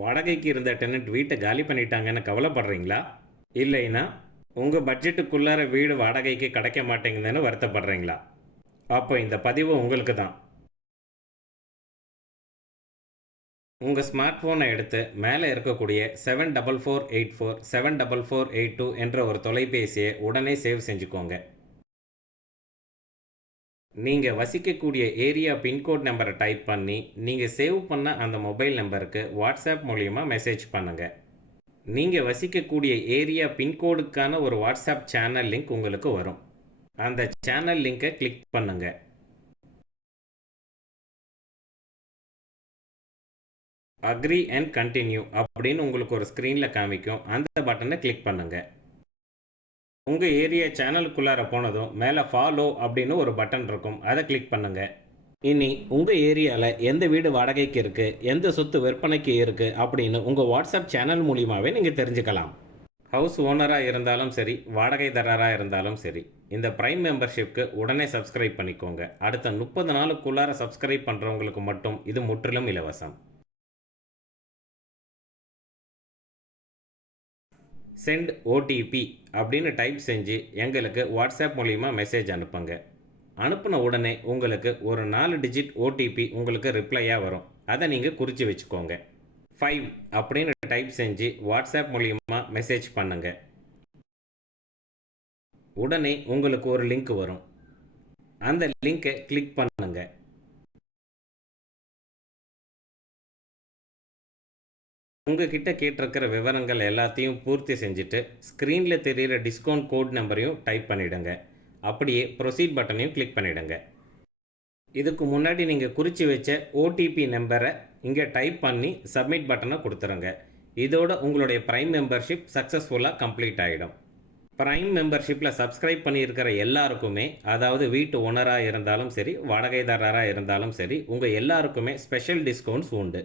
வாடகைக்கு இருந்த டெனண்ட் வீட்டை காலி பண்ணிட்டாங்கன்னு கவலைப்படுறீங்களா? இல்லைன்னா உங்கள் பட்ஜெட்டுக்குள்ளார வீடு வாடகைக்கு கிடைக்க மாட்டேங்குதுன்னு வருத்தப்படுறீங்களா? அப்போ இந்த பதிவு உங்களுக்கு தான். உங்கள் ஸ்மார்ட் ஃபோனை எடுத்து மேலே இருக்கக்கூடிய 7448474482 என்ற ஒரு தொலைபேசியை உடனே சேவ் செஞ்சுக்கோங்க. நீங்கள் வசிக்கக்கூடிய ஏரியா பின்கோட் நம்பரை டைப் பண்ணி நீங்கள் சேவ் பண்ண அந்த மொபைல் நம்பருக்கு வாட்ஸ்அப் மூலிமா மெசேஜ் பண்ணுங்கள். நீங்கள் வசிக்கக்கூடிய ஏரியா பின்கோடுக்கான ஒரு வாட்ஸ்அப் சேனல் லிங்க் உங்களுக்கு வரும். அந்த சேனல் லிங்கை கிளிக் பண்ணுங்க. அக்ரி அண்ட் கண்டினியூ அப்படின்னு உங்களுக்கு ஒரு ஸ்க்ரீனில் காமிக்கும். அந்த பட்டனை கிளிக் பண்ணுங்க. உங்கள் ஏரியா சேனலுக்குள்ளார போனதும் மேலே ஃபாலோ அப்படின்னு ஒரு பட்டன் இருக்கும். அதை கிளிக் பண்ணுங்க. இனி உங்கள் ஏரியாவில் எந்த வீடு வாடகைக்கு இருக்குது, எந்த சொத்து விற்பனைக்கு இருக்குது அப்படின்னு உங்கள் வாட்ஸ்அப் சேனல் மூலியமாகவே நீங்கள் தெரிஞ்சுக்கலாம். ஹவுஸ் ஓனராக இருந்தாலும் சரி, வாடகைதாரராக இருந்தாலும் சரி, இந்த ப்ரைம் மெம்பர்ஷிப்க்கு உடனே சப்ஸ்கிரைப் பண்ணிக்கோங்க. அடுத்த 30 நாளுக்குள்ளார சப்ஸ்கிரைப் பண்ணுறவங்களுக்கு மட்டும் இது முற்றிலும் இலவசம். சென்ட் ஓடிபி அப்படின்னு டைப் செஞ்சு எங்களுக்கு வாட்ஸ்அப் மூலிமா மெசேஜ் அனுப்புங்க. அனுப்பின உடனே உங்களுக்கு ஒரு 4 டிஜிட் ஓடிபி உங்களுக்கு ரிப்ளையாக வரும். அதை நீங்கள் குறித்து வச்சுக்கோங்க. 5 அப்படின்னு டைப் செஞ்சு வாட்ஸ்அப் மூலிமா மெசேஜ் பண்ணுங்க. உடனே உங்களுக்கு ஒரு லிங்க் வரும். அந்த லிங்கை கிளிக் பண்ணுங்க. உங்ககிட்ட கேட்டிருக்கிற விவரங்கள் எல்லாத்தையும் பூர்த்தி செஞ்சுட்டு ஸ்க்ரீனில் தெரிகிற டிஸ்கவுண்ட் கோட் நம்பரையும் டைப் பண்ணிவிடுங்க. அப்படியே ப்ரொசீட் பட்டனையும் கிளிக் பண்ணிவிடுங்க. இதுக்கு முன்னாடி நீங்கள் குறித்து வச்ச ஓடிபி நம்பரை இங்கே டைப் பண்ணி சப்மிட் பட்டனை கொடுத்துருங்க. இதோட உங்களுடைய ப்ரைம் மெம்பர்ஷிப் சக்ஸஸ்ஃபுல்லாக கம்ப்ளீட் ஆகிடும். ப்ரைம் மெம்பர்ஷிப்பில் சப்ஸ்கிரைப் பண்ணியிருக்கிற எல்லாருக்குமே, அதாவது வீட்டு ஓனராக இருந்தாலும் சரி, வாடகைதாரராக இருந்தாலும் சரி, உங்கள் எல்லாருக்குமே ஸ்பெஷல் டிஸ்கவுண்ட்ஸ் உண்டு.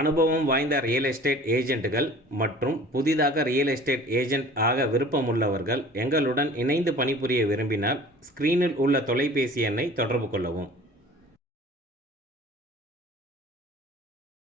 அனுபவம் வாய்ந்த ரியல் எஸ்டேட் ஏஜென்ட்டுகள் மற்றும் புதிதாக ரியல் எஸ்டேட் ஏஜென்ட் ஆக விருப்பமுள்ளவர்கள் எங்களுடன் இணைந்து பணிபுரிய விரும்பினால் ஸ்க்ரீனில் உள்ள தொலைபேசி எண்ணை தொடர்பு கொள்ளவும்.